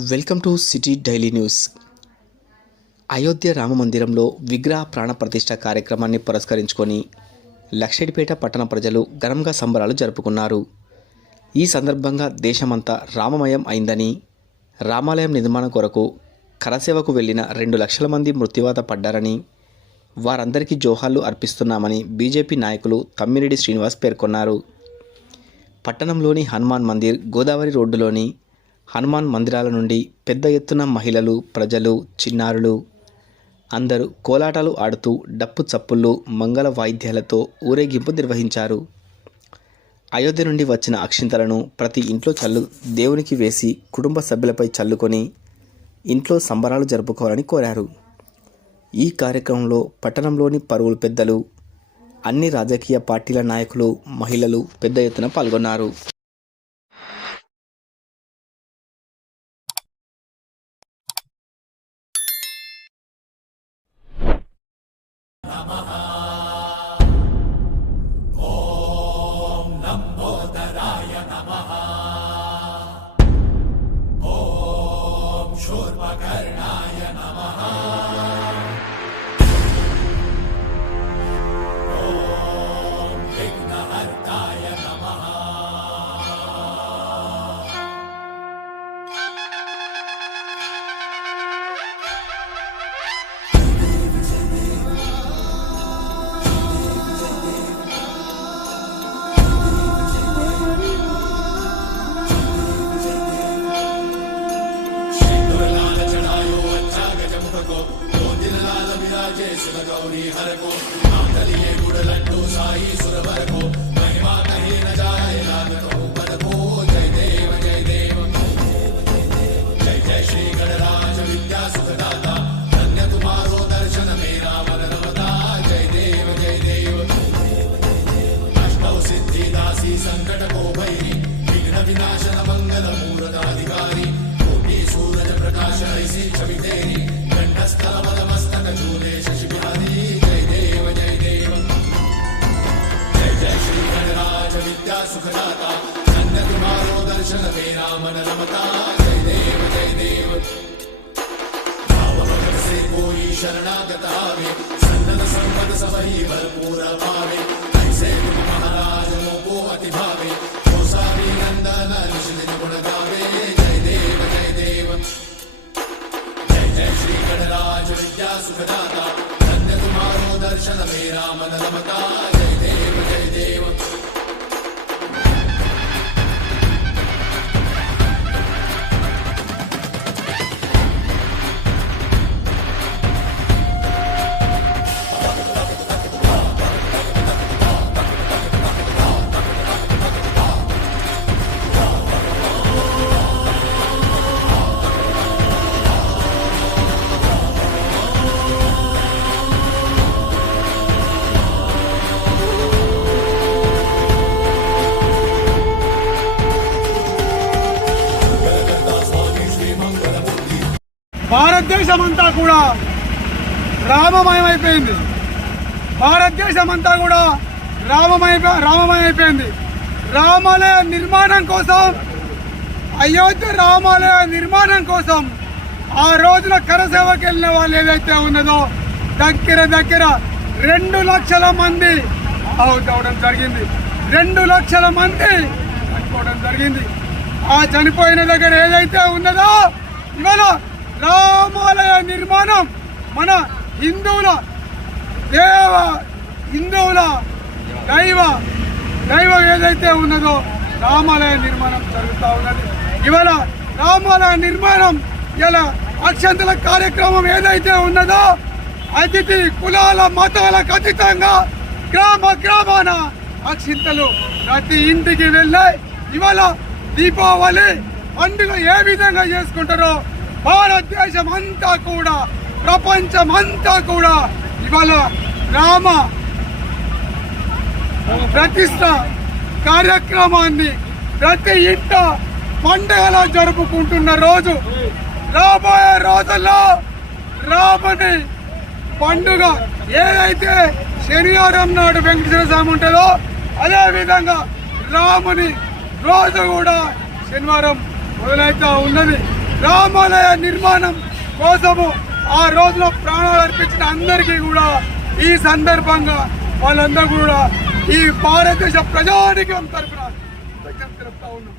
Welcome to city daily news. Ayodhya Rama మందిరంలో విగ్రహ ప్రాణ ప్రతిష్ట కార్యక్రమాన్ని పురస్కరించుకొని లక్షడిపేట పట్టణ ప్రజలు ఘనంగా సంబరాలు జరుపుకున్నారు. ఈ సందర్భంగా దేశమంతా రామమయం అయిందని రామాలయం నిర్మాణం కొరకు కరసేవకు వెళ్ళిన రెండు లక్షల మంది మృత్యువాత పడ్డారని వారందరికీ జోహార్లు అర్పిస్తున్నామని బీజేపీ నాయకులు తమ్మిరెడ్డి శ్రీనివాస్ పేర్కొన్నారు. పట్టణంలోని హనుమాన్ మందిర్ గోదావరి రోడ్డులోని హనుమాన్ మందిరాల నుండి పెద్ద ఎత్తున మహిళలు ప్రజలు చిన్నారులు అందరూ కోలాటాలు ఆడుతూ డప్పు చప్పుళ్ళు మంగళ వాయిద్యాలతో ఊరేగింపు నిర్వహించారు. అయోధ్య నుండి వచ్చిన అక్షింతలను ప్రతి ఇంట్లో చల్లు దేవునికి వేసి కుటుంబ సభ్యులపై చల్లుకొని ఇంట్లో సంబరాలు జరుపుకోవాలని కోరారు. ఈ కార్యక్రమంలో పట్టణంలోని పరువులు పెద్దలు అన్ని రాజకీయ పార్టీల నాయకులు మహిళలు పెద్ద ఎత్తున పాల్గొన్నారు. शूर्पकर्णाय नमः। ಹರಕೋ ಗೋಜಿನಾದ ವಿರಾಜೆ ಶಿವ ಗೌರಿ ಹರಕೋ ಮಾತಲಿಗೆ सुखदाता नन्दकुमारो दर्शन मे रामन रमता जय देव जय देव से कोई शरणागत आवे सन्नत संपद सबही भरपूरा पावे ऐसे तुम महाराज मोको अति भावे तो सारी नंदन निशिदिन गुण गावे जय देव जय देव जय जय श्री गणराज विद्या सुखदाता धन्य तुम्हारो दर्शन मेरा मन रमता భారతదేశం అంతా కూడా రామమయమైపోయింది. భారతదేశం అంతా కూడా రామమయ రామమయమైపోయింది. రామాలయ నిర్మాణం కోసం అయోధ్య రామాలయ నిర్మాణం కోసం ఆ రోజున కరసేవకి వెళ్ళిన వాళ్ళు ఏదైతే ఉన్నదో దగ్గర దగ్గర రెండు లక్షల మంది ఆహుతి అవడం జరిగింది. రెండు లక్షల మంది చనిపోవడం జరిగింది. ఆ చనిపోయిన దగ్గర ఏదైతే ఉన్నదో ఇవాళ రామాలయ నిర్మాణం మన హిందువుల దేవ హిందువుల దైవ దైవం ఏదైతే ఉన్నదో రామాలయ నిర్మాణం జరుగుతూ ఉన్నది. ఇవాళ రామాలయ నిర్మాణం ఇలా అక్షంతల కార్యక్రమం ఏదైతే ఉన్నదో అతిథి కులాల మతాలకు అతీతంగా గ్రామ గ్రామాన అక్షింతలు ప్రతి ఇంటికి వెళ్ళాయి ఇవాళ దీపావళి పండుగ ఏ విధంగా చేసుకుంటారో భారతదేశం అంతా కూడా ప్రపంచం అంతా కూడా ఇవాళ రామ ప్రతిష్ట కార్యక్రమాన్ని ప్రతి ఇంట పండుగలా జరుపుకుంటున్న రోజు రాబోయే రోజుల్లో రాముని పండుగ ఏదైతే శనివారం నాడు వెంకటేశ్వర స్వామి ఉంటుందో అదే విధంగా రాముని రోజు కూడా శనివారం మొదలైతే ఉన్నది. రామాలయ నిర్మాణం కోసము ఆ రోజులో ప్రాణాలు అర్పించిన అందరికీ కూడా ఈ సందర్భంగా వాళ్ళందరూ కూడా ఈ భారతదేశ ప్రజానికం తరఫున కృతజ్ఞతలు తెలుపుతా ఉన్నాం.